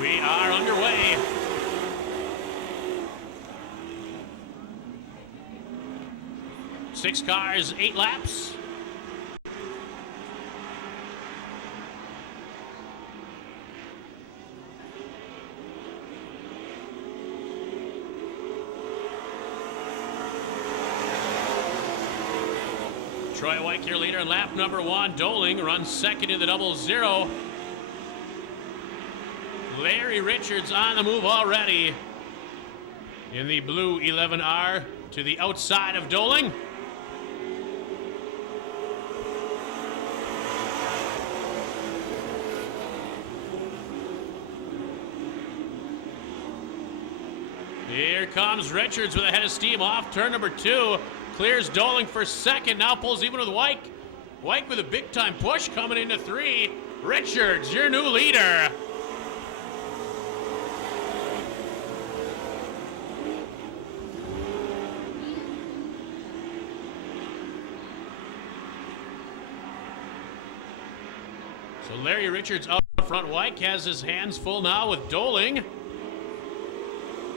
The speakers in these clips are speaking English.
We are underway. Six cars, 8 laps. Troy White, your leader in lap number 1. Doling runs second in the 00. Larry Richards on the move already in the blue 11R to the outside of Doling. Here comes Richards with a head of steam off turn number 2. Clears Doling for second, now pulls even with White. White with a big time push coming into 3. Richards, your new leader. So Larry Richards out front. White has his hands full now with Doling.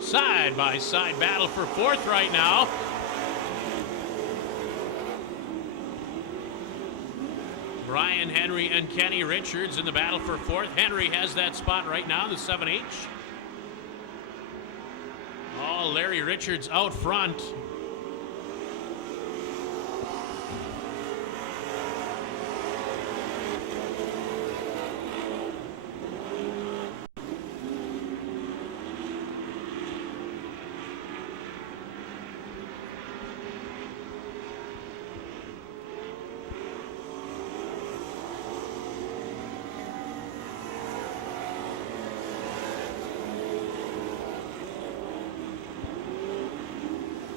Side by side battle for 4th right now. Brian Henry and Kenny Richards in the battle for 4th. Henry has that spot right now, the 7H. Oh, Larry Richards out front.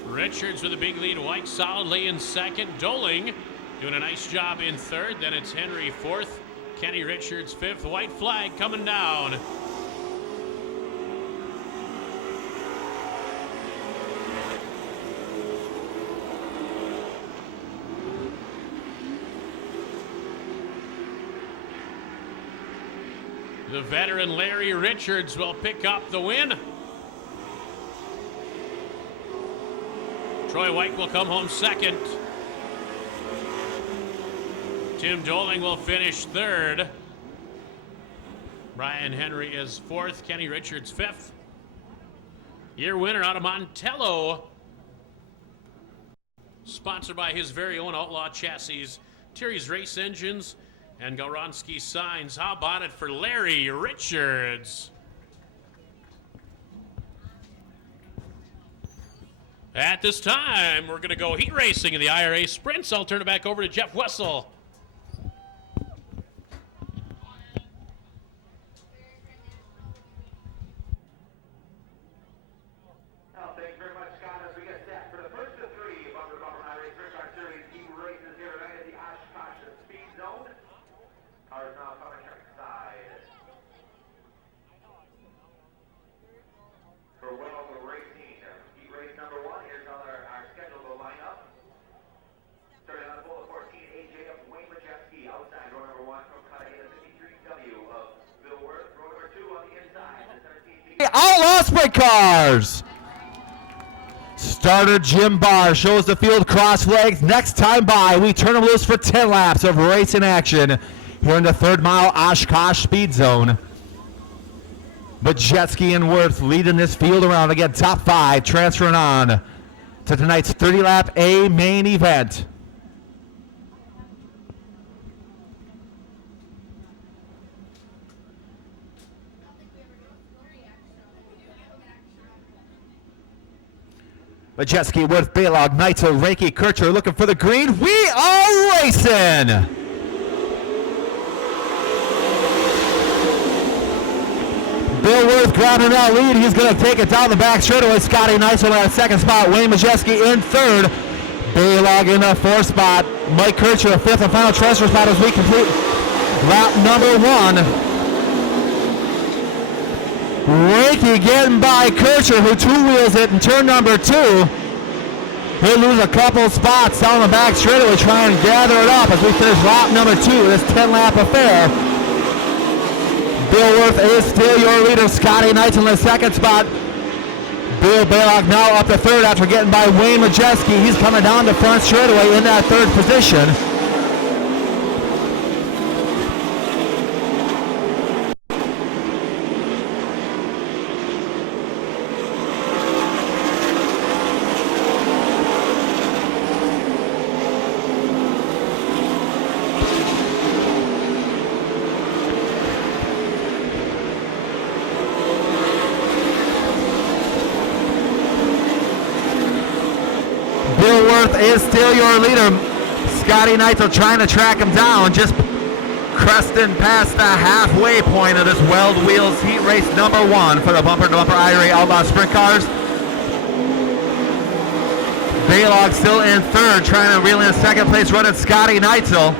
Richards with a big lead. White solidly in second. Doling doing a nice job in 3rd. Then it's Henry 4th. Kenny Richards 5th. White flag coming down. The veteran Larry Richards will pick up the win. Troy White will come home second. Tim Doling will finish 3rd. Brian Henry is 4th. Kenny Richards 5th. Your winner out of Montello. Sponsored by his very own Outlaw Chassis, Terry's Race Engines, and Gawronski Signs. How about it for Larry Richards? At this time, we're going to go heat racing in the IRA Sprints. I'll turn it back over to Jeff Wessel. Thanks very much, Scott. As we get set for the first of 3 Bumper IRA Sprint Series heat races here tonight at the Oshkosh Speedzone. Cars now coming trackside. For Wells Racing, heat race number 1. Here's how our schedule will line up. Starting on the pole at 14, AJ of Wayne Majeski. Outside, row number 1 from Cudahy, the 53W of Bill Worth. Row number 2 on the inside, the 13. Outlaw Sprint Cars. Starter Jim Barr shows the field cross flags. Next time by, we turn them loose for 10 laps of racing action here in the 3rd mile Oshkosh Speed Zone. Majeski and Worth leading this field around. Again, top 5 transferring on to tonight's 30-lap A main event. Majeski, Worth, Baylog, Neitzel, Reiki, Kircher looking for the green. We are racing! Bill Worth grabbing that lead. He's going to take it down the back straightaway. Scotty Neitzel in 2nd spot. Wayne Majeski in 3rd. Baylog in the 4th spot. Mike Kircher, a 5th and final transfer spot as we complete lap number 1. Reiki getting by Kircher, who 2-wheels it in turn number 2. He'll lose a couple spots down the back straightaway, trying to gather it up as we finish lap number 2 of this 10-lap affair. Bill Worth is still your leader. Scotty Knights in the second spot. Bill Baylock now up to third after getting by Wayne Majeski. He's coming down the front straightaway in that third position. Bill Worth is still your leader. Scotty Knights are trying to track him down, just cresting past the halfway point of this Weld Wheels Heat Race number 1 for the bumper-to-bumper IRA Outlaw Sprint Cars. Baylog still in third, trying to reel in second place running Scotty Neitzel.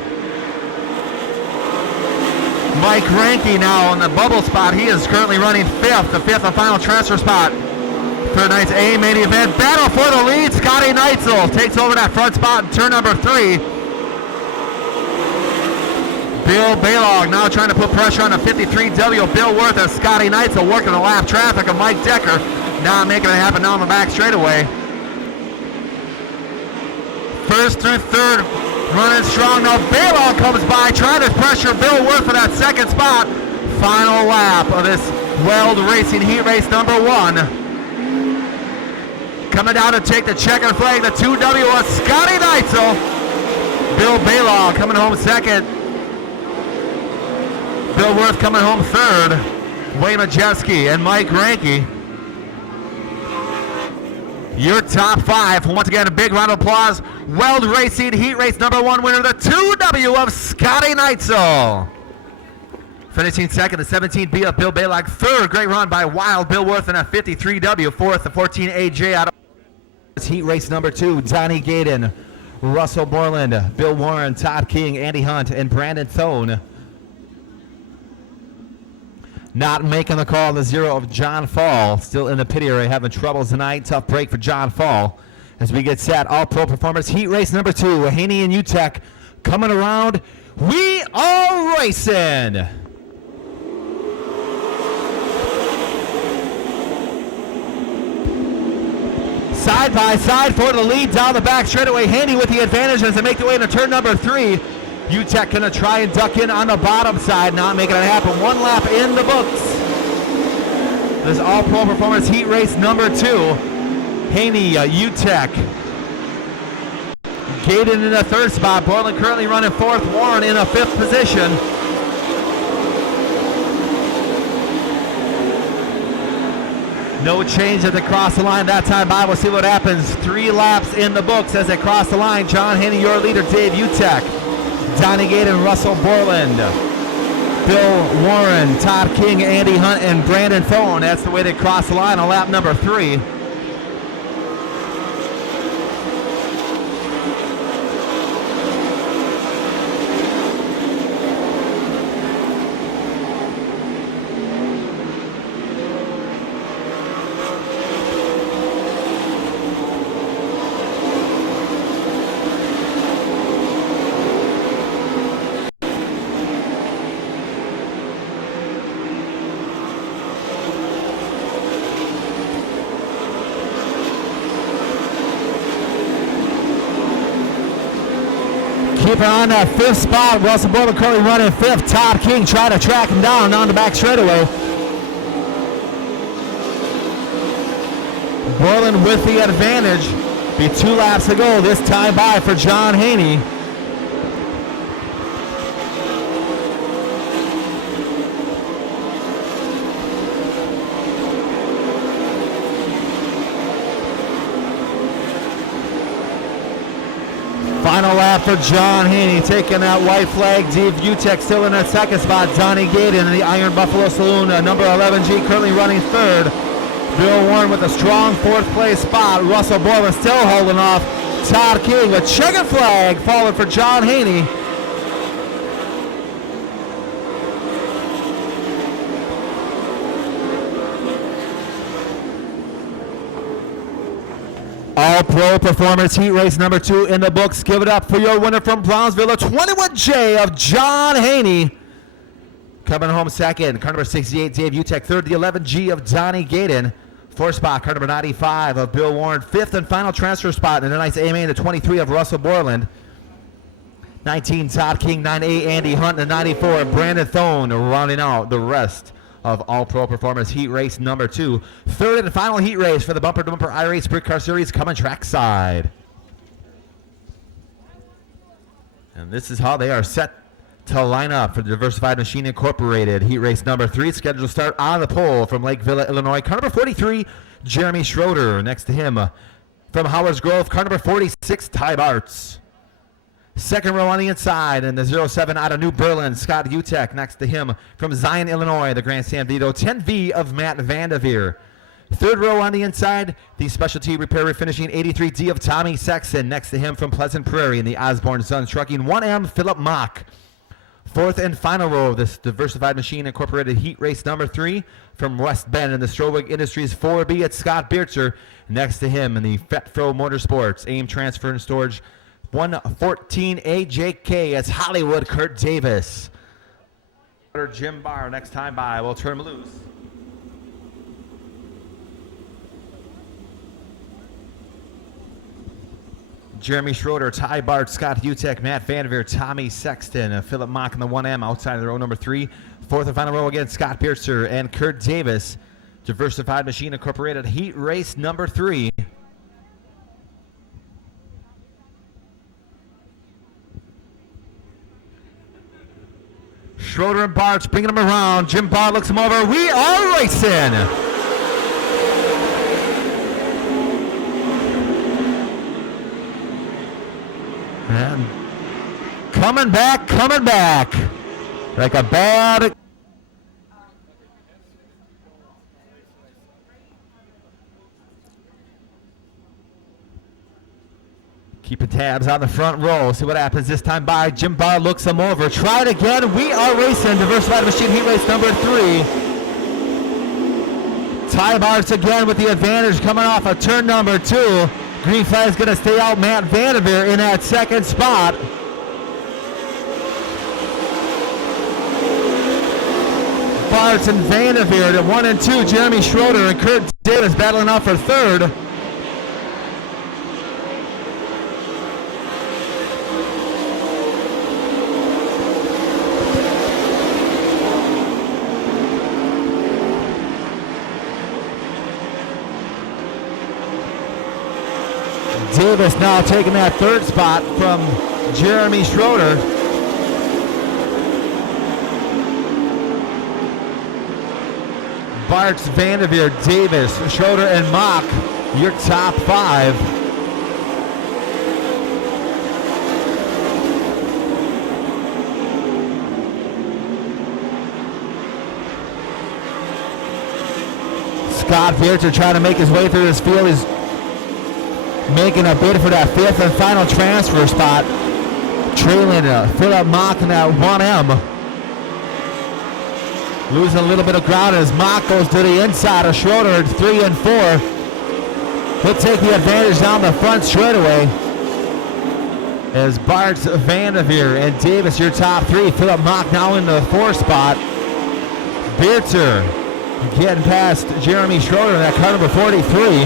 Mike Ranke now in the bubble spot. He is currently running fifth, the fifth and final transfer spot. For tonight's A main event battle for the lead, Scotty Neitzel takes over that front spot in turn number 3. Bill Baylog now trying to put pressure on the 53W. Bill Worth and Scotty Neitzel working the lap traffic of Mike Decker, not making it happen down the back straightaway. First through third, running strong. Now Baylog comes by, trying to pressure Bill Worth for that second spot. Final lap of this Weld Racing Heat Race number 1. Coming down to take the checkered flag, the 2W of Scotty Neitzel. Bill Baylog coming home second. Bill Worth coming home third. Wayne Majeski and Mike Ranke. Your top 5. Once again, a big round of applause. Weld Racing Heat Race number 1 winner, the 2W of Scotty Neitzel. Finishing second, the 17B of Bill Baylog. Third, great run by Wild Bill Worth in a 53W. Fourth, the 14AJ out of Heat Race number 2, Donnie Gaydon, Russell Borland, Bill Warren, Todd King, Andy Hunt, and Brandon Thone. Not making the call, the 0 of John Fall. Still in the pit area, having troubles tonight. Tough break for John Fall. As we get set, all pro performers, Heat Race number 2, Haney and UTEC coming around. We are racing! Side by side for the lead down the back straightaway. Haney with the advantage as they make their way into turn number 3. UTEC gonna try and duck in on the bottom side, not making it happen. One lap in the books. This All Pro Performance Heat Race number 2. Haney, UTEC. Gaydon in the third spot. Borland currently running fourth. Warren in a fifth position. No change as they cross the line that time by. We'll see what happens. 3 laps in the books as they cross the line. John Haney, your leader. Dave UTEC. Donnie Gaydon, Russell Borland. Bill Warren, Todd King, Andy Hunt, and Brandon Thone. That's the way they cross the line on lap number 3. Keeping on that fifth spot, Russell Borland currently running fifth. Todd King trying to track him down on the back straightaway. Borland with the advantage. Be 2 laps to go this time by for John Haney. Final lap for John Haney, taking that white flag. Dave UTEC still in that second spot. Donnie Gaydon in the Iron Buffalo Saloon, number 11G, currently running third. Bill Warren with a strong fourth place spot. Russell Borland still holding off. Todd King, a checkered flag falling for John Haney. All Pro Performance Heat Race number 2 in the books. Give it up for your winner from Brownsville, the 21J of John Haney. Coming home second, car number 68, Dave Utek. Third, the 11G of Donnie Gaden. Fourth spot, car number 95 of Bill Warren. Fifth and final transfer spot in a nice AMA in the 23 of Russell Borland. 19, Todd King. 9A, Andy Hunt. And 94, Brandon Thone, rounding out the rest of All-Pro Performance Heat Race number 2. Third and final heat race for the Bumper to Bumper iRace Sprint Car Series coming trackside. And this is how they are set to line up for the Diversified Machine Incorporated Heat Race number 3. Scheduled to start on the pole from Lake Villa, Illinois. Car number 43, Jeremy Schroeder. Next to him from Howards Grove, car number 46, Ty Bartz. Second row on the inside, and the 07 out of New Berlin, Scott Utek. Next to him from Zion, Illinois, the Grandstand Vito, 10V of Matt Vanderveer. Third row on the inside, the Specialty Repair Refinishing 83D of Tommy Sexton. Next to him from Pleasant Prairie in the Osborne Sons Trucking, 1M, Philip Mock. Fourth and final row of this Diversified Machine Incorporated Heat Race number 3 from West Bend in the Strobig Industries 4B at Scott Beertzer. Next to him in the Fetfro Motorsports AIM Transfer and Storage 114 AJK. It's Hollywood Kurt Davis. Jim Barr next time by. We'll turn him loose. Jeremy Schroeder, Ty Bart, Scott Utek, Matt Vanderveer, Tommy Sexton, Philip Mock in the 1M outside of the row number 3. Fourth and final row again, Scott Beertzer and Kurt Davis. Diversified Machine Incorporated Heat Race number 3. Schroeder and Bartz bringing him around. Jim Barr looks him over. We are racing. And coming back like a bad. Keeping tabs on the front row. See what happens this time by. Jim Barr looks him over. Try it again. We are racing. Diversified Machine Heat Race number 3. Ty Bartz again with the advantage coming off of turn number 2. Green flag is going to stay out. Matt Vanderveer in that second spot. Bartz and Vanderveer at 1 and 2. Jeremy Schroeder and Kurt Davis battling out for third. Davis now taking that third spot from Jeremy Schroeder. Bartz, Vanderveer, Davis, Schroeder, and Mock, your top 5. Scott Beertzer trying to make his way through this field. He's making a bid for that 5th and final transfer spot. Trailing Philip Mock in that 1M. Losing a little bit of ground as Mock goes to the inside of Schroeder at 3 and 4. He'll take the advantage down the front straightaway. As Bartz, Vanderveer, and Davis, your top 3. Philip Mock now in the 4th spot. Beertzer getting past Jeremy Schroeder in that car number 43.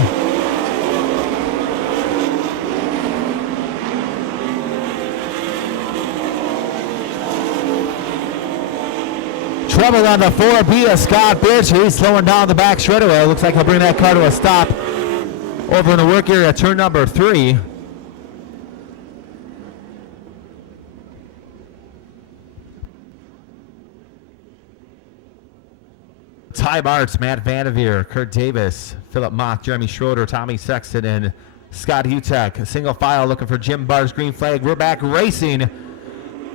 Trouble on the 4B of Scott Beertzer. He's slowing down the back straightaway. Looks like he'll bring that car to a stop over in the work area, turn number 3. Ty Bartz, Matt Vanderveer, Kurt Davis, Philip Mock, Jeremy Schroeder, Tommy Sexton, and Scott Utek. Single file looking for Jim Barr's green flag. We're back racing.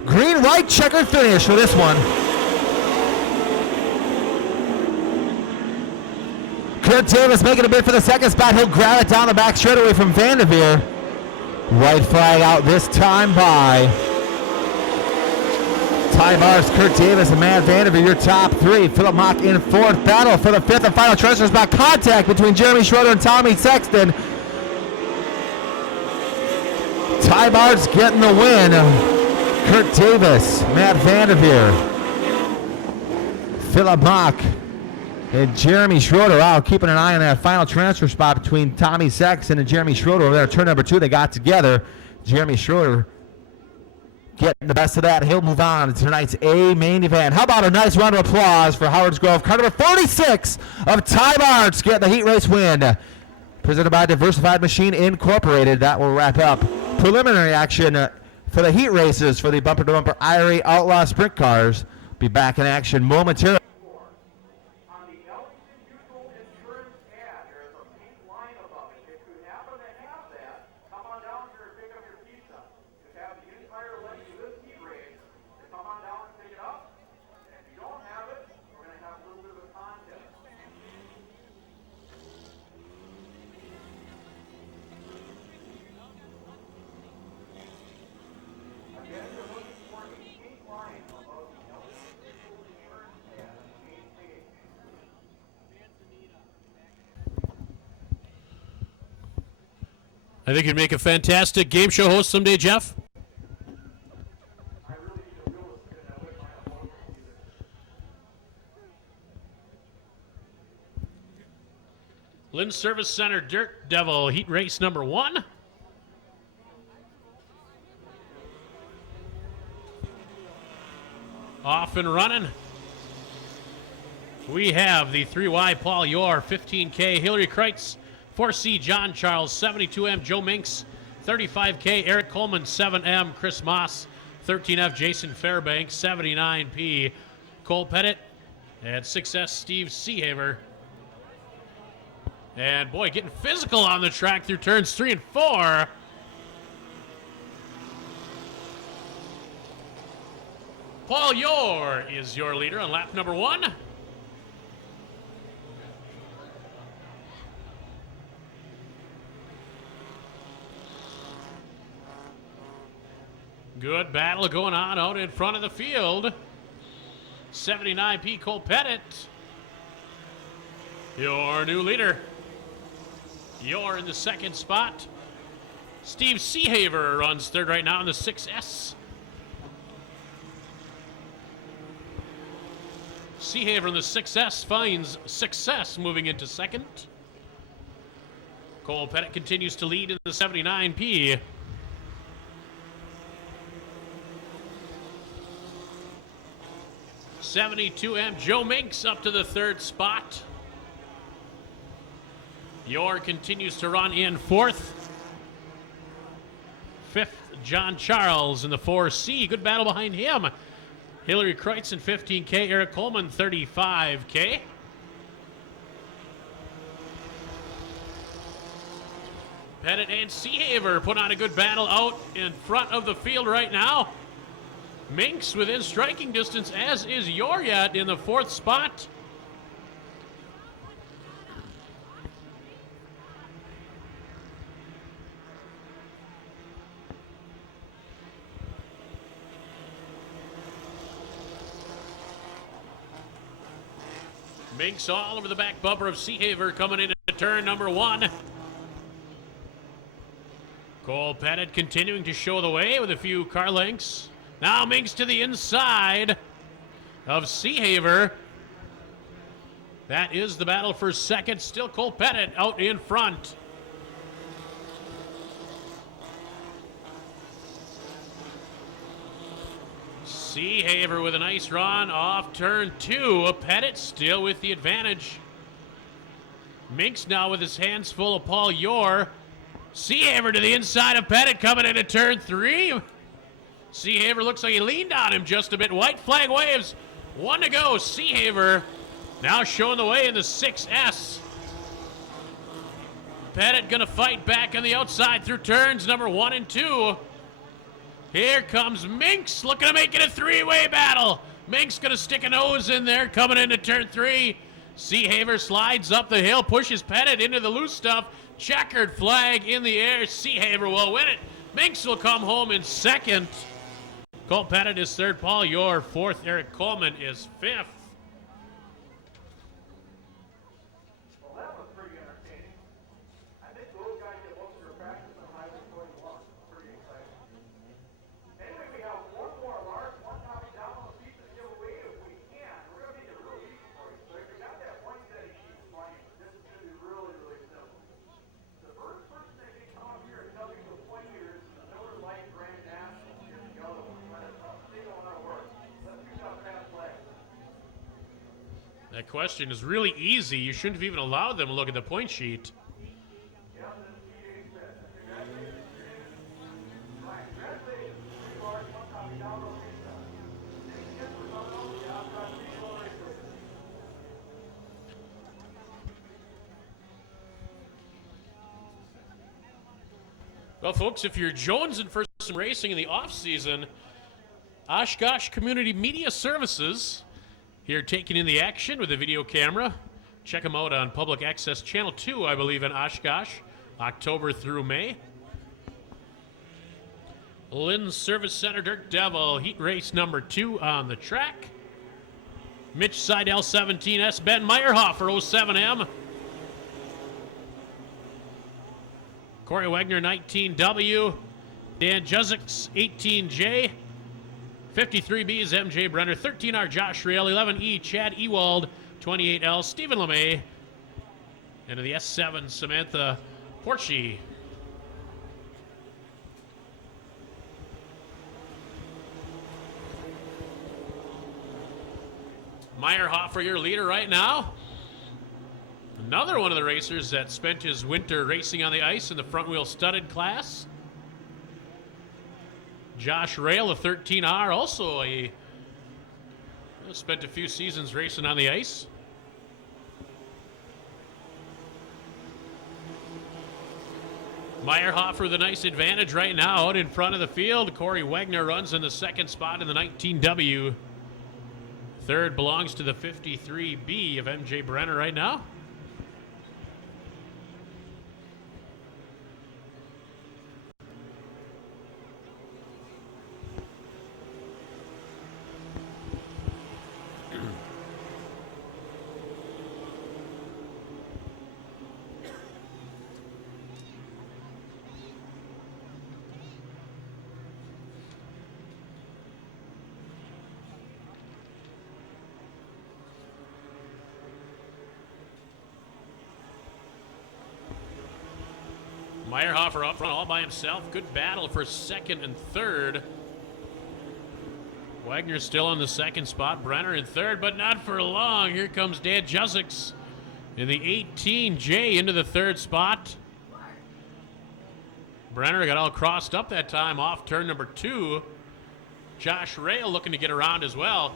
Green-white checkered finish for this one. Kurt Davis making a bid for the second spot. He'll grab it down the back straight away from Vanderveer. White flag out this time by Ty Bartz, Kurt Davis, and Matt Vanderveer, your top 3. Philip Mock in 4th. Battle for the 5th and final transfer spot. Contact between Jeremy Schroeder and Tommy Sexton. Ty Bartz getting the win. Kurt Davis, Matt Vanderveer. Philip Mock and Jeremy Schroeder out, keeping an eye on that final transfer spot between Tommy Sexton and Jeremy Schroeder over there. Turn number 2, they got together. Jeremy Schroeder getting the best of that. He'll move on to tonight's A main event. How about a nice round of applause for Howard's Grove, car number 46 of Ty Marks getting the heat race win. Presented by Diversified Machine Incorporated. That will wrap up preliminary action for the heat races for the bumper-to-bumper IRA Outlaw Sprint Cars. Be back in action momentarily. I think you'd make a fantastic game show host someday, Jeff. Lynn Service Center Dirt Devil heat race number 1. Off and running. We have the 3Y Paul Yor, 15K Hillary Kreitz, 4C John Charles, 72M Joe Minks, 35K Eric Coleman, 7M Chris Moss, 13F Jason Fairbanks, 79P Cole Pettit, and 6S Steve Seahaver. And boy, getting physical on the track through turns 3 and 4. Paul Yor is your leader on lap number 1. Good battle going on out in front of the field. 79P Cole Pettit, your new leader. You're in the second spot. Steve Seahaver runs third right now in the 6S. Seahaver in the 6S finds success moving into second. Cole Pettit continues to lead in the 79P. .72M Joe Minks up to the third spot. Yor continues to run in fourth. Fifth, John Charles in the 4C. Good battle behind him. Hillary Kreitz in 15K. Eric Coleman, 35K. Pettit and Seahaver put on a good battle out in front of the field right now. Minks within striking distance, as is Yoryat in the fourth spot. Minks all over the back bumper of Seahaver coming into turn number 1. Cole Pettit continuing to show the way with a few car lengths. Now Minks to the inside of Seahaver. That is the battle for second. Still Cole Pettit out in front. Seahaver with a nice run off turn 2. Pettit still with the advantage. Minks now with his hands full of Paul Yor. Seahaver to the inside of Pettit coming into turn 3. Seahaver looks like he leaned on him just a bit. White flag waves. 1 to go. Seahaver now showing the way in the 6S. Pettit gonna fight back on the outside through turns number 1 and 2. Here comes Minks looking to make it a 3-way battle. Minks gonna stick a nose in there coming into turn 3. Seahaver slides up the hill, pushes Pettit into the loose stuff. Checkered flag in the air. Seahaver will win it. Minks will come home in second. Cole Pettit is third. Paul Yor fourth. Eric Coleman is fifth. Well, that was pretty entertaining. I think those guys that looked for practice on Highway 41. Pretty exciting. Anyway, we have one more large one coming down on the pizza giveaway if we can. We're going to need to really That question is really easy. You shouldn't have even allowed them to look at the point sheet. Well, folks, if you're jonesing for some racing in the off-season, Oshkosh Community Media Services here taking in the action with a video camera. Check them out on Public Access Channel 2, I believe, in Oshkosh, October through May. Lynn's Service Center, Dirk Devil, heat race number 2 on the track. Mitch Seidel, 17S, Ben Meyerhofer, 07M. Corey Wagner, 19W. Dan Juzik, 18J. 53B is MJ Brenner. 13R, Josh Rail. 11E, Chad Ewald. 28L, Stephen LeMay. And in the S7, Samantha Porchi. Meyerhofer, your leader right now. Another one of the racers that spent his winter racing on the ice in the front wheel studded class. Josh Rail, a 13R, also spent a few seasons racing on the ice. Meyerhofer with a nice advantage right now out in front of the field. Corey Wagner runs in the second spot in the 19W. Third belongs to the 53B of MJ Brenner right now. Meyerhofer up front all by himself. Good battle for second and third. Wagner still on the second spot. Brenner in third, but not for long. Here comes Dan Juzik in the 18J into the third spot. Brenner got all crossed up that time off turn number 2. Josh Rail looking to get around as well.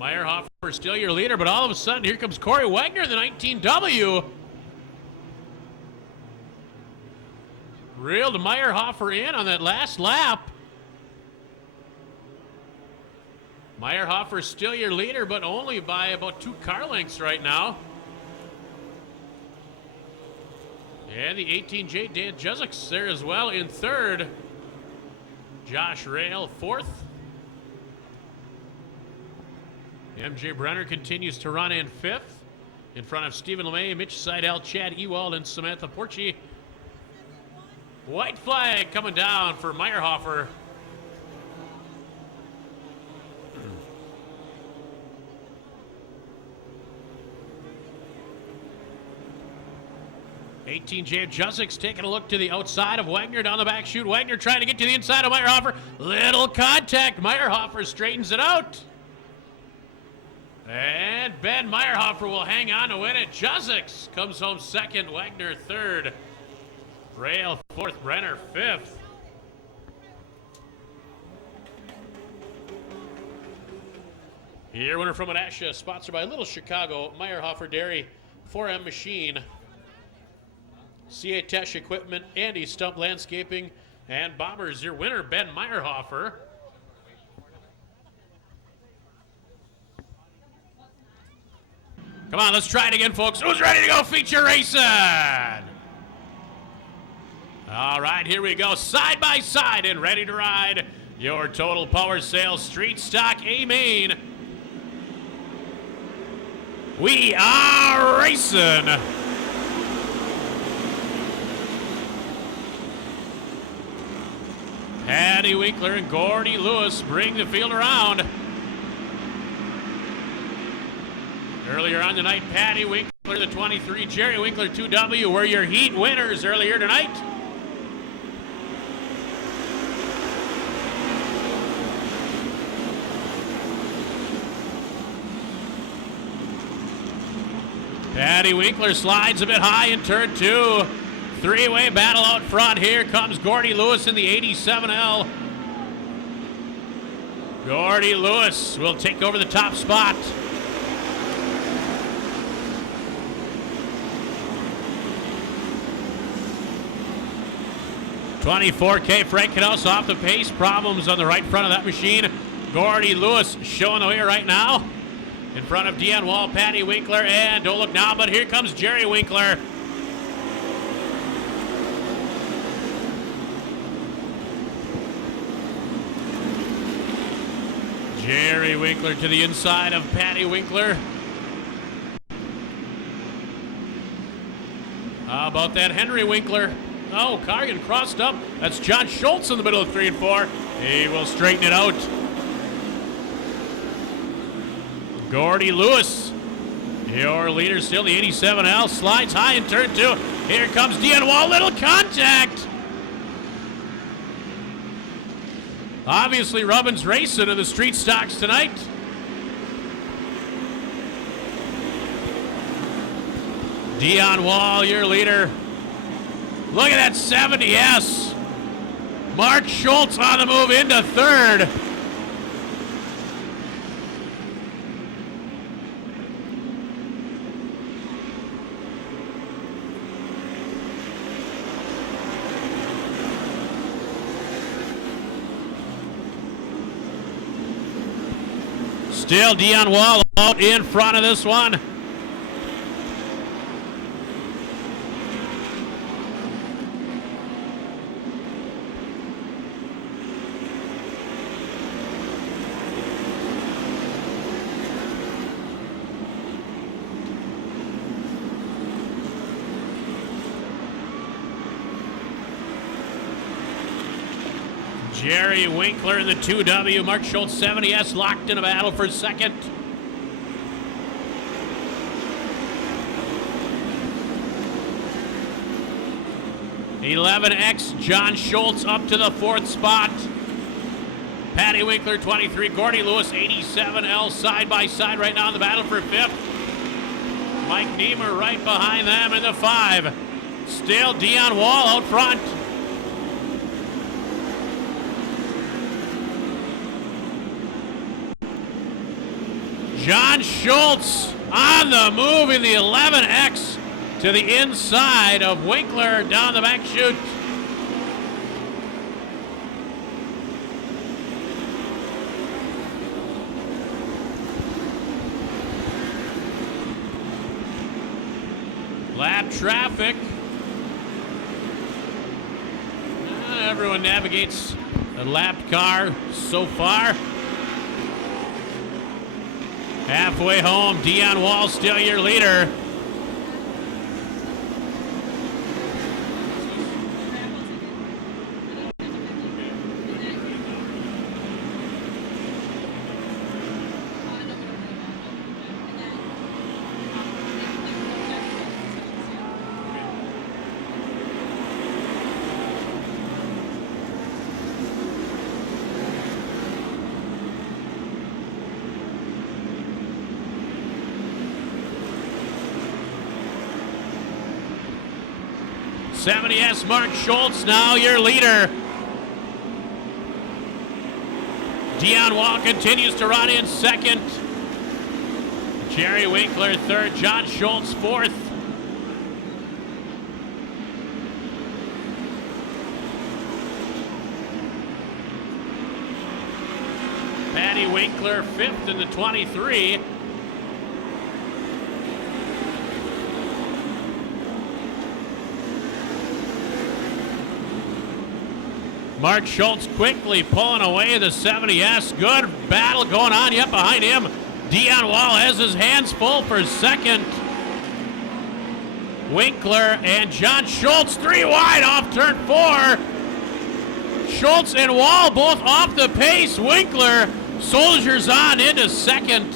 Meyerhofer still your leader, but all of a sudden, here comes Corey Wagner, the 19W. Reeled Meyerhofer in on that last lap. Meyerhofer still your leader, but only by about 2 car lengths right now. And the 18J, Dan Juzik there as well in third. Josh Rail, fourth. MJ Brenner continues to run in fifth. In front of Stephen LeMay, Mitch Seidel, Chad Ewald, and Samantha Porchi. White flag coming down for Meyerhofer. J. Juzik's taking a look to the outside of Wagner down the back chute. Wagner trying to get to the inside of Meyerhofer. Little contact. Meyerhofer straightens it out. And Ben Meyerhofer will hang on to win it. Juzik comes home second. Wagner third. Rail fourth. Brenner fifth. Here, winner from Menasha, sponsored by Little Chicago, Meyerhofer Dairy, 4M Machine, CA Tesh Equipment, Andy Stump Landscaping, and Bombers. Your winner, Ben Meyerhofer. Come on, let's try it again, folks. Who's ready to go feature racing? All right, here we go. Side by side and ready to ride. Your Total Power Sales Street Stock A-Main. We are racing. Patty Winkler and Gordy Lewis bring the field around. Earlier on tonight, Patty Winkler, the 23, Jerry Winkler, 2W, were your heat winners earlier tonight. Patty Winkler slides a bit high in turn 2. Three-way battle out front. Here comes Gordy Lewis in the 87L. Gordy Lewis will take over the top spot. $24K Frank Knaus off the pace. Problems on the right front of that machine. Gordy Lewis showing the way right now. In front of Dion Wall, Patty Winkler, and don't look now, but here comes Jerry Winkler. Jerry Winkler to the inside of Patty Winkler. How about that Henry Winkler? Oh, Cargan crossed up. That's John Schultz in the middle of 3 and 4. He will straighten it out. Gordy Lewis, your leader still, the 87L, slides high in turn 2. Here comes Dion Wall, little contact. Obviously, Robbins racing in the street stocks tonight. Dion Wall, your leader. Look at that 70S. Mark Schultz on the move into third. Still Dion Wall out in front of this one. Jerry Winkler in the 2W. Mark Schultz 70S locked in a battle for second. $11X John Schultz up to the 4th spot. Patty Winkler 23, Gordy Lewis 87L side by side right now in the battle for 5th. Mike Niemer right behind them in the 5. Still Dion Wall out front. John Schultz on the move in the 11X to the inside of Winkler down the back chute. Lap traffic. Everyone navigates a lapped car so far. Halfway home, Dion Wall still your leader. $70S Mark Schultz now your leader. Dion Wall continues to run in second. Jerry Winkler third. John Schultz fourth. Patty Winkler fifth in the 23. Mark Schultz quickly pulling away the 70S. Good battle going on yet behind him. Dion Wall has his hands full for second. Winkler and John Schultz 3 wide off turn 4. Schultz and Wall both off the pace. Winkler soldiers on into second.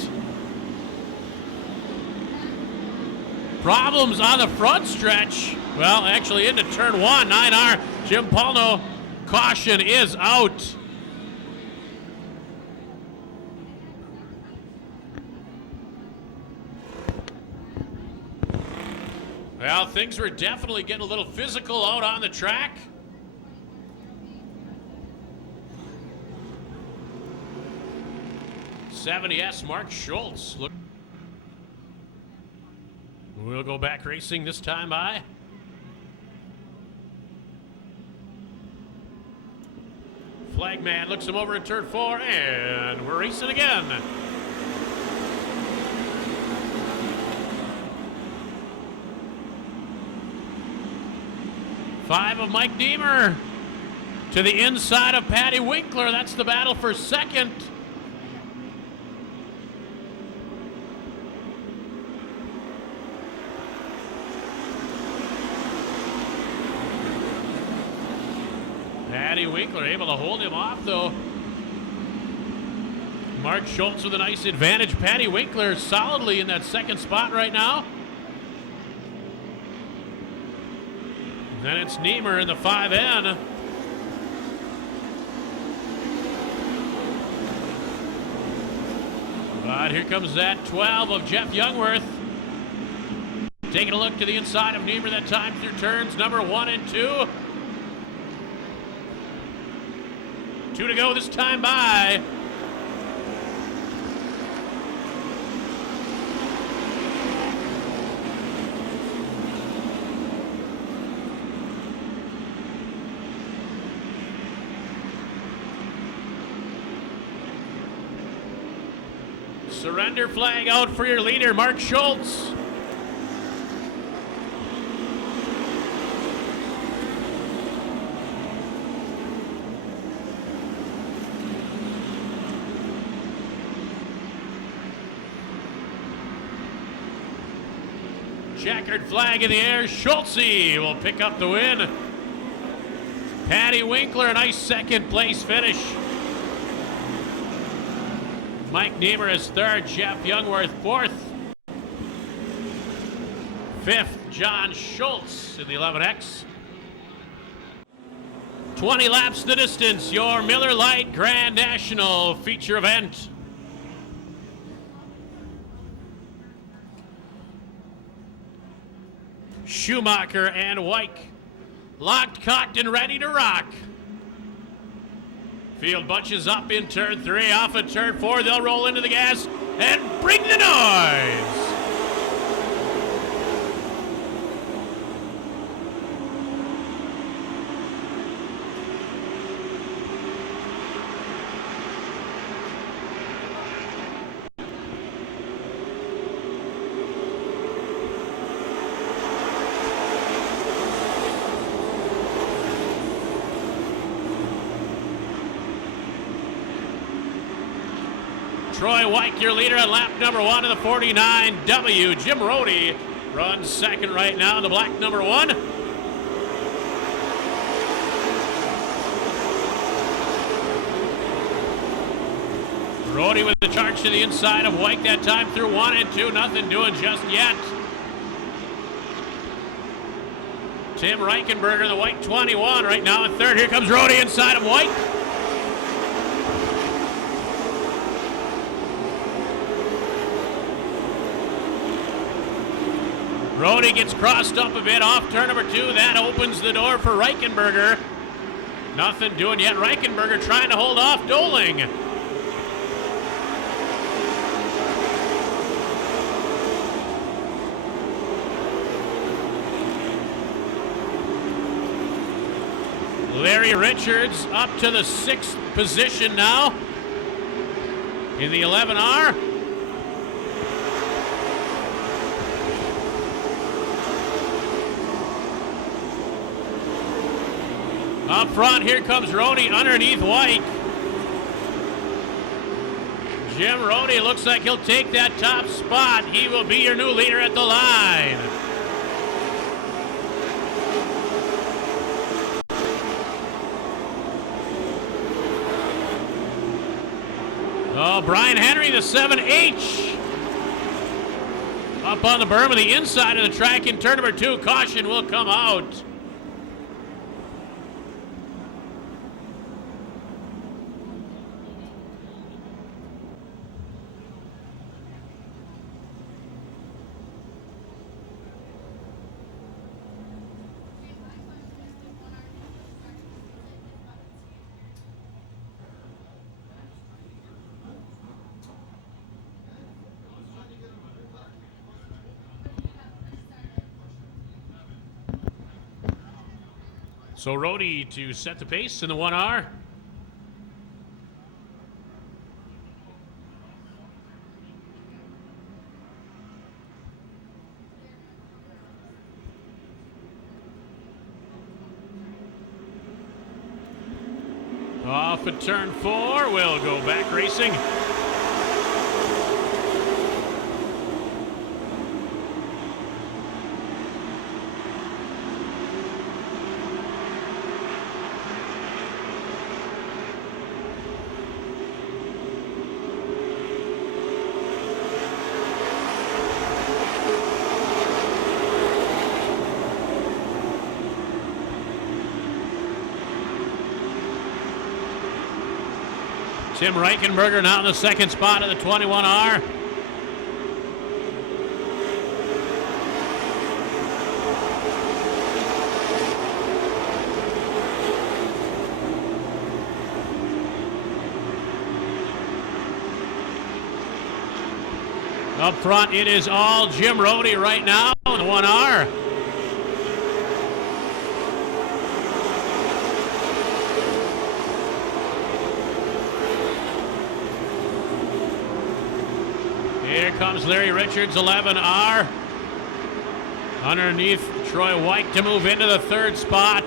Problems on the front stretch. Well, actually into turn 1. 9R. Jim Paulno. Caution is out. Well, things were definitely getting a little physical out on the track. '70S Mark Schultz. Look, we'll go back racing this time by. Flagman looks him over in turn 4, and we're racing again. Five of Mike Niemer to the inside of Patty Winkler. That's the battle for second. Patty Winkler able to hold him off, though. Mark Schultz with a nice advantage. Patty Winkler solidly in that second spot right now. Then it's Niemer in the 5N. But here comes that 12 of Jeff Youngworth. Taking a look to the inside of Niemer that time through turns number 1 and 2. 2 to go this time by. Surrender flag out for your leader, Mark Schultz. Checkered flag in the air. Schultz will pick up the win. Patty Winkler, a nice second place finish. Mike Niemer is third, Jeff Youngworth fourth. Fifth, John Schultz in the 11X. 20 laps the distance, your Miller Lite Grand National feature event. Schumacher and Wyke locked, cocked, and ready to rock. Field bunches up in turn 3, off at turn 4. They'll roll into the gas and bring the noise. Troy Wyke, your leader on lap number 1 of the 49W. Jim Rhodey runs second right now in the black number 1. Rhodey with the charge to the inside of Wyke that time through 1 and 2. Nothing doing just yet. Tim Reichenberger in the white 21 right now in third. Here comes Rhodey inside of Wyke. Rhodey gets crossed up a bit off turn number 2. That opens the door for Reichenberger. Nothing doing yet. Reichenberger trying to hold off Doling. Larry Richards up to the 6th position now in the 11R. Up front, here comes Rhodey underneath Wyke. Jim Rhodey looks like he'll take that top spot. He will be your new leader at the line. Oh, Brian Henry, the 7H. Up on the berm of the inside of the track in turn number 2. Caution will come out. So Rhodey to set the pace in the 1R. Off at turn 4, we'll go back racing. Tim Reichenberger now in the second spot of the 21R. Up front, it is all Jim Rhodey right now in the 1R. Here comes Larry Richards, 11R. Underneath Troy White to move into the third spot.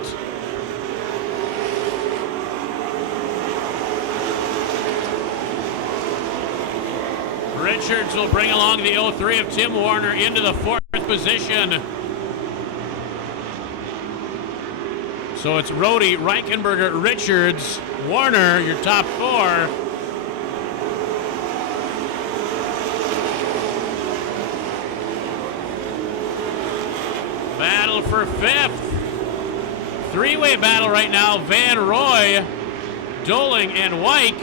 Richards will bring along the 03 of Tim Warner into the fourth position. So it's Rhodey, Reichenberger, Richards, Warner, your top 4. Battle for 5th. Three-way battle right now. Van Roy, Doling, and Wyke.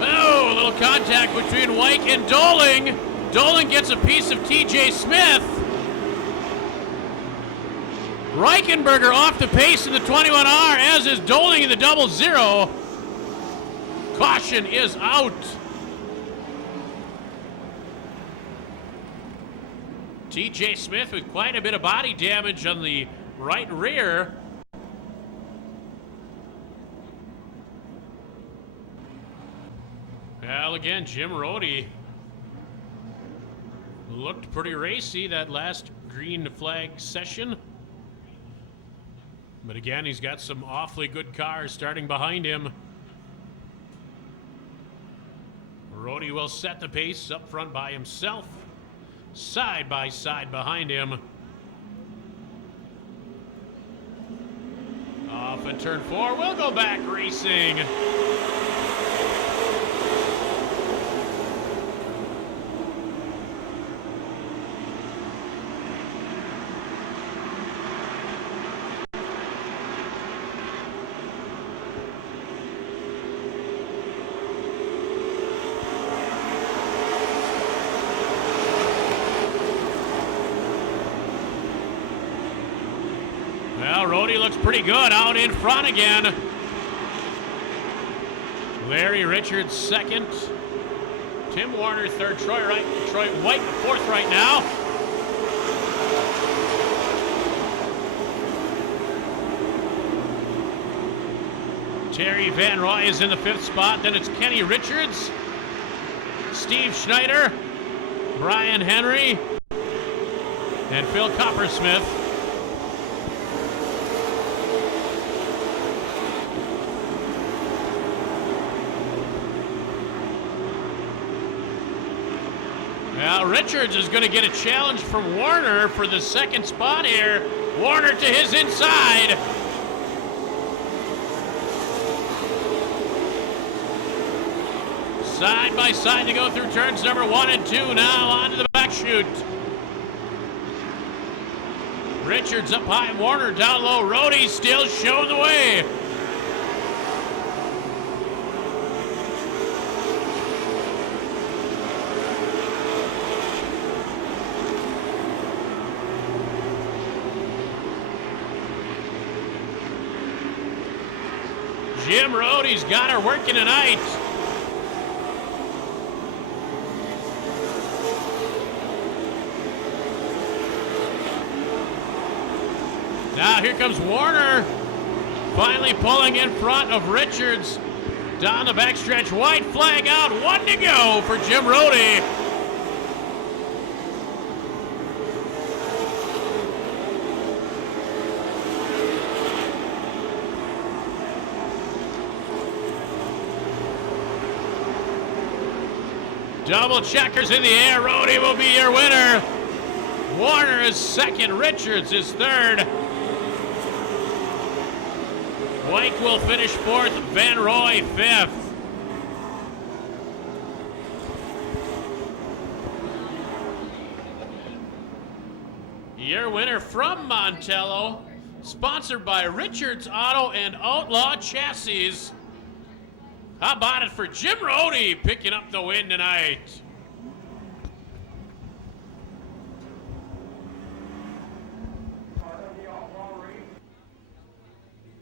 Oh, a little contact between Wyke and Doling. Doling gets a piece of TJ Smith. Reichenberger off the pace in the 21R, as is Doling in the 00. Caution is out. TJ Smith with quite a bit of body damage on the right rear. Well, again, Jim Rhodey looked pretty racy that last green flag session. But again, he's got some awfully good cars starting behind him. Rhodey will set the pace up front by himself, side by side behind him. Off at turn 4, we'll go back racing. Well, Rhodey looks pretty good out in front again. Larry Richards second. Tim Warner third. Troy White fourth right now. Terry Van Roy is in the 5th spot. Then it's Kenny Richards, Steve Schneider, Brian Henry, and Phil Coppersmith. Now Richards is going to get a challenge from Warner for the second spot here. Warner to his inside. Side by side to go through turns number 1 and 2. Now onto the back chute. Richards up high, Warner down low. Rhodey still showing the way. Jim Rhodey's got her working tonight. Now here comes Warner, finally pulling in front of Richards. Down the backstretch, white flag out, 1 to go for Jim Rhodey. Double checkers in the air, Rhodey will be your winner. Warner is second, Richards is third. White will finish fourth, Van Roy fifth. Your winner from Montello, sponsored by Richards Auto and Outlaw Chassis. How about it for Jim Rhodey picking up the win tonight?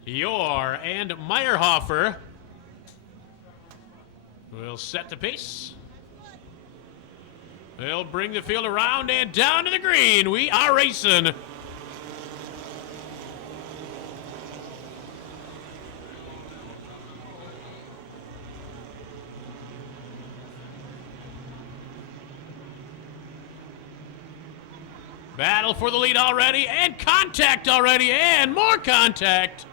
Yor and Meyerhofer will set the pace. They'll bring the field around and down to the green. We are racing. Battle for the lead already, and contact already, and more contact.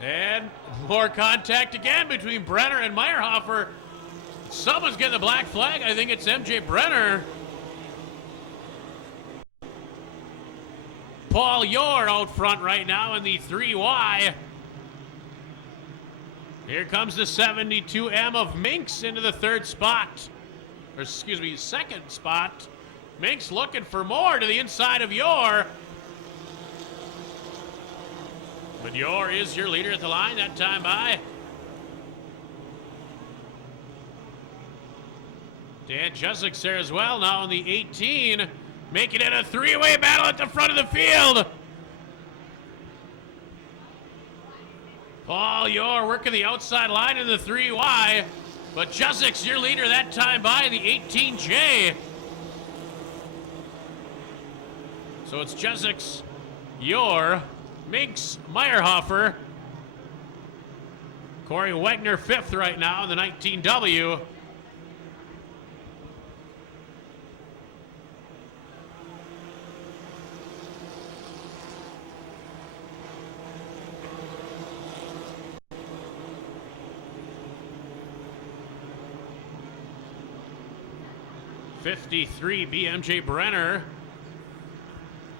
And more contact again between Brenner and Meyerhofer. Someone's getting the black flag. I think it's MJ Brenner. Paul Yor out front right now in the 3Y. Here comes the 72M of Minx into the third spot. Or excuse me, second spot. Minx looking for more to the inside of Yor. But Yor is your leader at the line that time by. Dan Jussik's there as well now in the 18, making it a three-way battle at the front of the field. Paul Yor working the outside line in the 3Y, but Jussik's your leader that time by the 18J. So it's Jussik's, Yor, Minx, Meyerhofer. Corey Wegner fifth right now in the 19W. '53 BMJ Brenner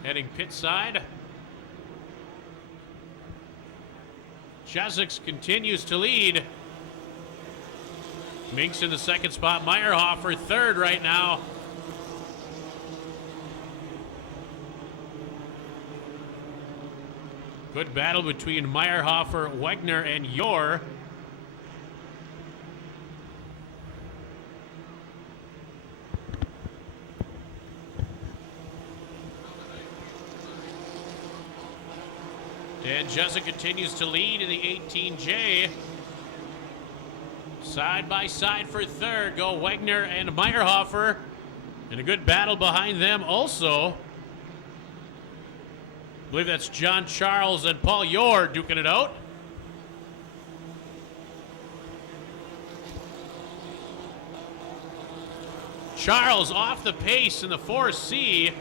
heading pit side. Cheswick continues to lead. Minx in the second spot. Meyerhofer third right now. Good battle between Meyerhofer, Wegner, and Yor. And Jessica continues to lead in the 18J. Side by side for third go Wegner and Meyerhofer. And a good battle behind them also. I believe that's John Charles and Paul Yor duking it out. Charles off the pace in the 4C.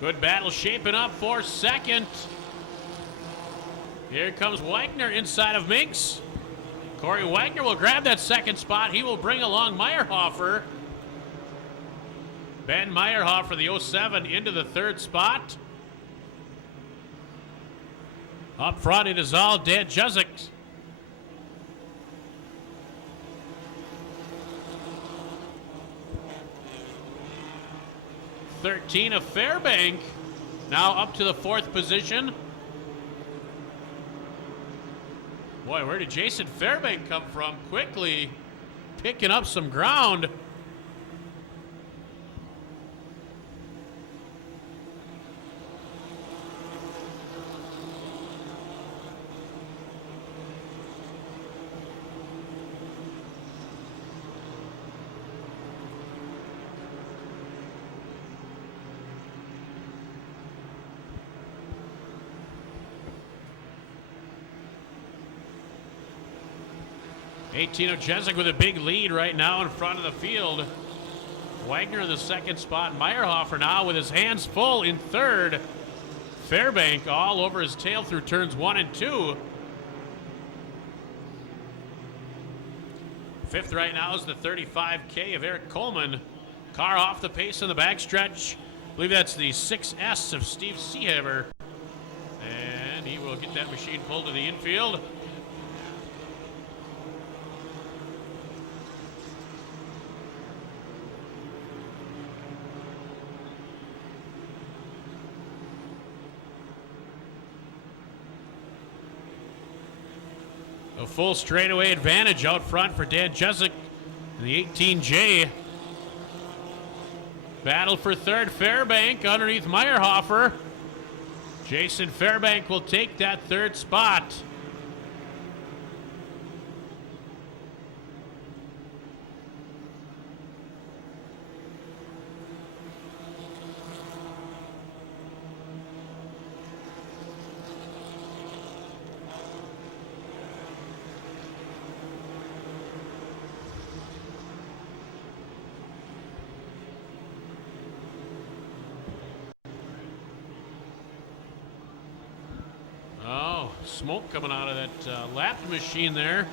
Good battle shaping up for second. Here comes Wegner inside of Minx. Corey Wegner will grab that second spot. He will bring along Meyerhofer. Ben Meyerhofer, the 07, into the third spot. Up front, it is all Dan Jessic. '13 of Fairbank, now up to the fourth position. Boy, where did Jason Fairbank come from? Quickly picking up some ground. 18 Jezik with a big lead right now in front of the field. Wagner in the second spot. Meyerhofer now with his hands full in third. Fairbank all over his tail through turns 1 and 2. Fifth right now is the 35K of Eric Coleman. Car off the pace in the backstretch. I believe that's the 6S of Steve Seehaver. And he will get that machine pulled to the infield. A full straightaway advantage out front for Dan Jezik in the 18J. Battle for third, Fairbank underneath Meyerhofer. Jason Fairbank will take that third spot. Smoke coming out of that lap machine there.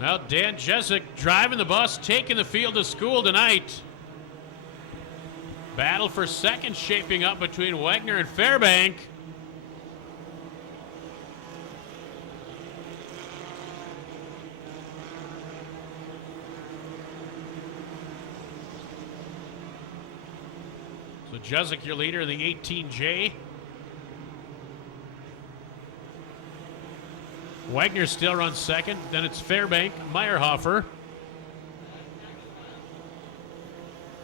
Now Dan Jezik driving the bus, taking the field to school tonight. Battle for second shaping up between Wagner and Fairbank. Jezik, your leader in the 18J. Wagner still runs second. Then it's Fairbank, Meyerhofer,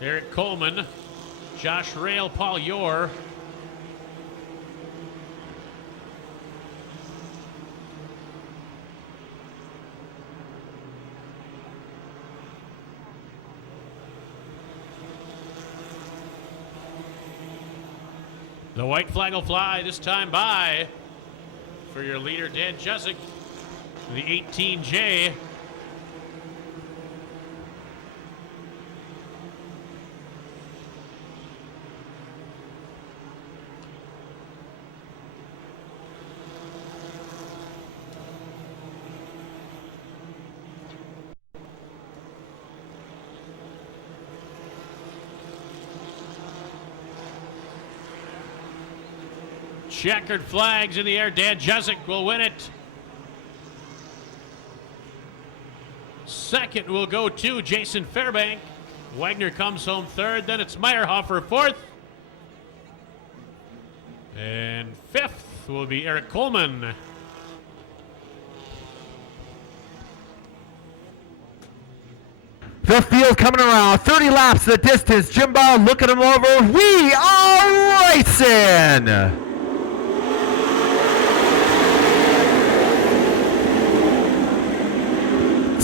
Eric Coleman, Josh Rail, Paul Yor. The white flag will fly this time by for your leader, Dan Jezik, the 18J. Checkered flags in the air. Dan Jezik will win it. Second will go to Jason Fairbank. Wagner comes home third. Then it's Meyerhofer fourth. And fifth will be Eric Coleman. The field coming around, 30 laps the distance. Jim Ball looking him over. We are racing!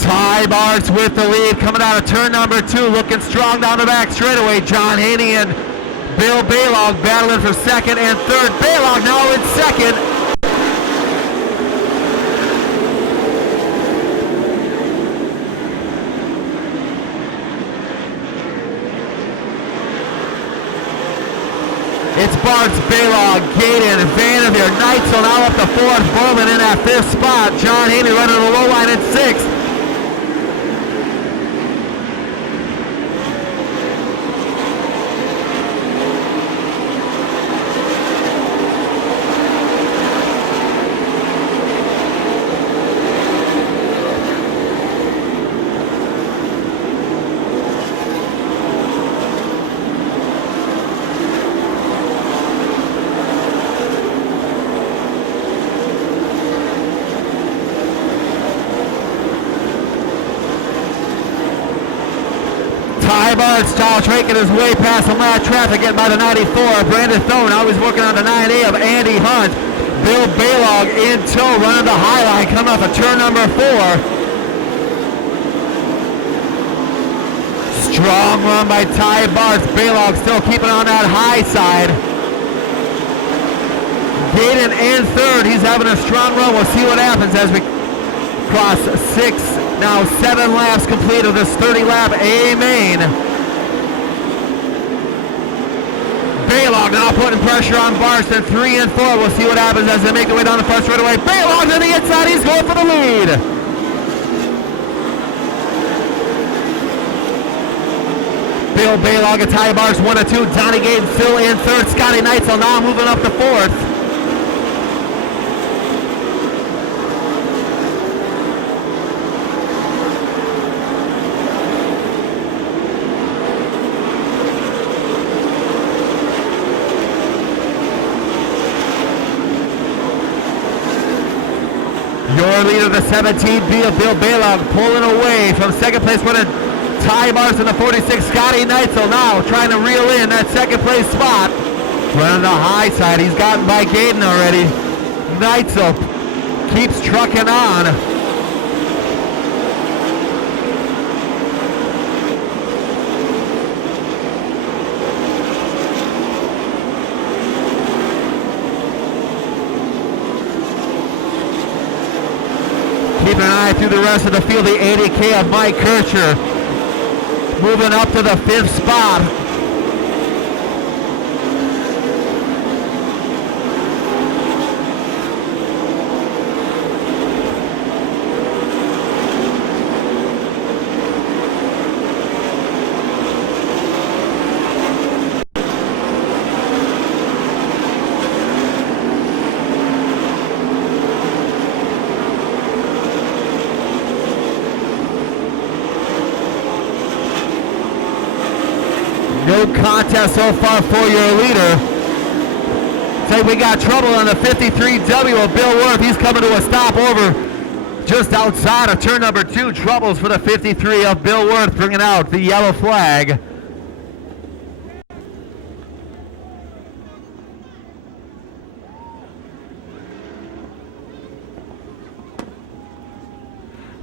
Ty Bartz with the lead coming out of turn number 2, looking strong down the back straightaway. John Haney and Bill Baylog battling for second and third. Baylog now in second. It's Bartz, Baylog, Gaten, Vanderveer, Neitzel now up to fourth. Bowman in that fifth spot. John Haney running the low line at sixth. Bartz, Charles making his way past the last traffic, getting by the 94. Brandon Thone, now he's working on the 9A of Andy Hunt. Bill Baylog in tow, running the high line, coming off of turn number 4. Strong run by Ty Bartz. Baylog still keeping on that high side. Gaten in third. He's having a strong run. We'll see what happens as we cross 7 laps complete of this 30-lap A main. Baylog now putting pressure on Bartz in 3 and 4. We'll see what happens as they make their way down the front straightaway. Baylog to the inside. He's going for the lead. Bill Baylog and Ty Bartz 1 and 2. Donnie Gaten still in third. Scotty Neitzel now moving up to fourth. Your leader, the 17B of Bill Baylog, pulling away from second place winner Ty Bartz in the 46. Scotty Neitzel now trying to reel in that second place spot. Running the high side. He's gotten by Gaten already. Neitzel keeps trucking on. Keep an eye through the rest of the field. The 80K of Mike Kircher moving up to the 5th spot. No contest so far for your leader. Say we got trouble on the 53W of Bill Worth. He's coming to a stop over just outside of turn number 2. Troubles for the 53 of Bill Worth, bringing out the yellow flag.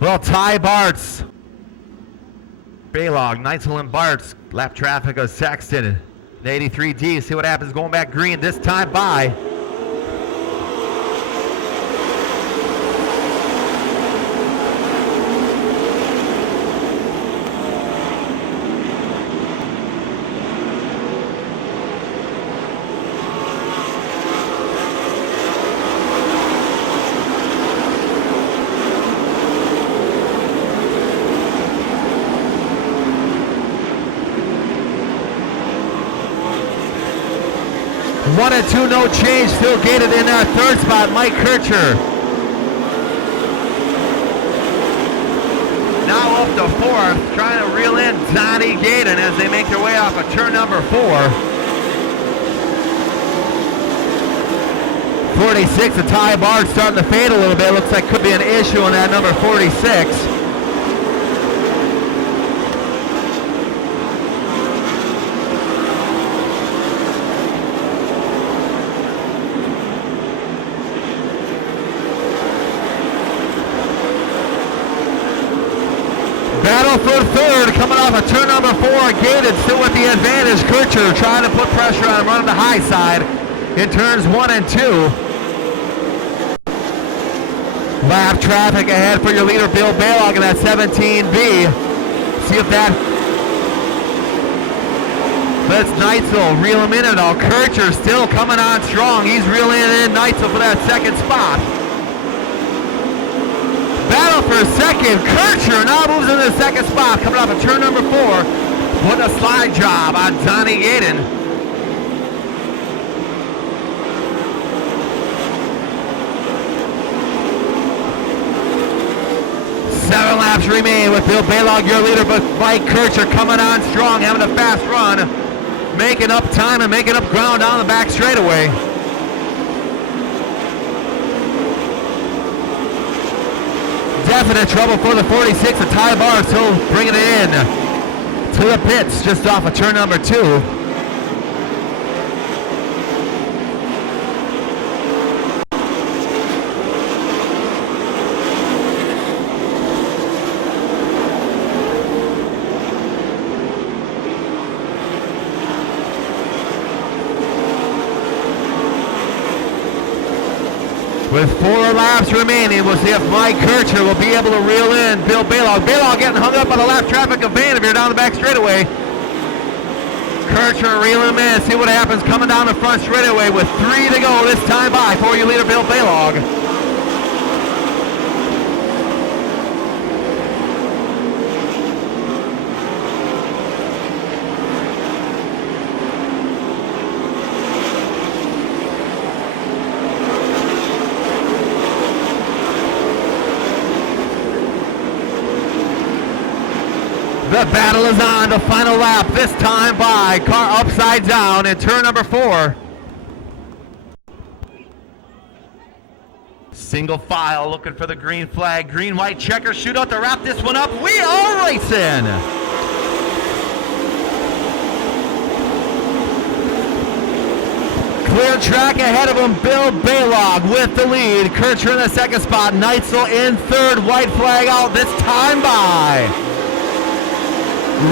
Well, Ty Bartz, Baylog, Neitzel and Bartz, lap traffic of Sexton, the 83D. See what happens going back green this time by. One and two, no change. Still gated in that third spot, Mike Kircher. Now up to fourth, trying to reel in Donnie Gaten as they make their way off of turn number 4. 46, the Ty Bartz starting to fade a little bit. Looks like could be an issue on that number 46. Battle for third, coming off of turn number 4. Gated still with the advantage. Kircher trying to put pressure on him, running the high side in turns 1 and 2. Lap traffic ahead for your leader, Bill Baylog, in that 17B. See if that lets Neitzel reel him in at all. Kircher still coming on strong. He's reeling in Neitzel for that second spot. Battle for second. Kircher now moves into the second spot, coming off of turn number 4. Putting a slide job on Donnie Gaten. Seven laps remain with Bill Baylog, your leader, but Mike Kircher coming on strong, having a fast run, making up time and making up ground down the back straightaway. Definite trouble for the 46 of Ty Bartz. He'll bring it in to the pits just off of turn number 2. With 4 laps remaining, we'll see if Mike Kircher will be able to reel in Bill Baylog. Baylog getting hung up on the lap traffic of Vanderveer down the back straightaway. Kircher reeling him in. See what happens coming down the front straightaway with 3 to go this time by for your leader, Bill Baylog. The battle is on, the final lap, this time by car upside down in turn number 4. Single file looking for the green flag, green-white checker shootout to wrap this one up. We are racing! Clear track ahead of him, Bill Baylog with the lead. Kircher in the second spot, Neitzel in third, white flag out this time by.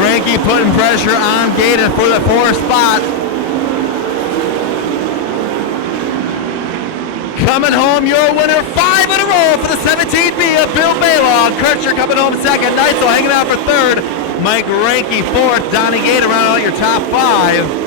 Ranky putting pressure on Gaten for the 4th spot. Coming home, your winner, 5 in a row for the 17B of Bill Baylog. Kircher coming home second. Neitzel hanging out for third. Mike Ranky fourth. Donnie Gaten rounding out your top 5.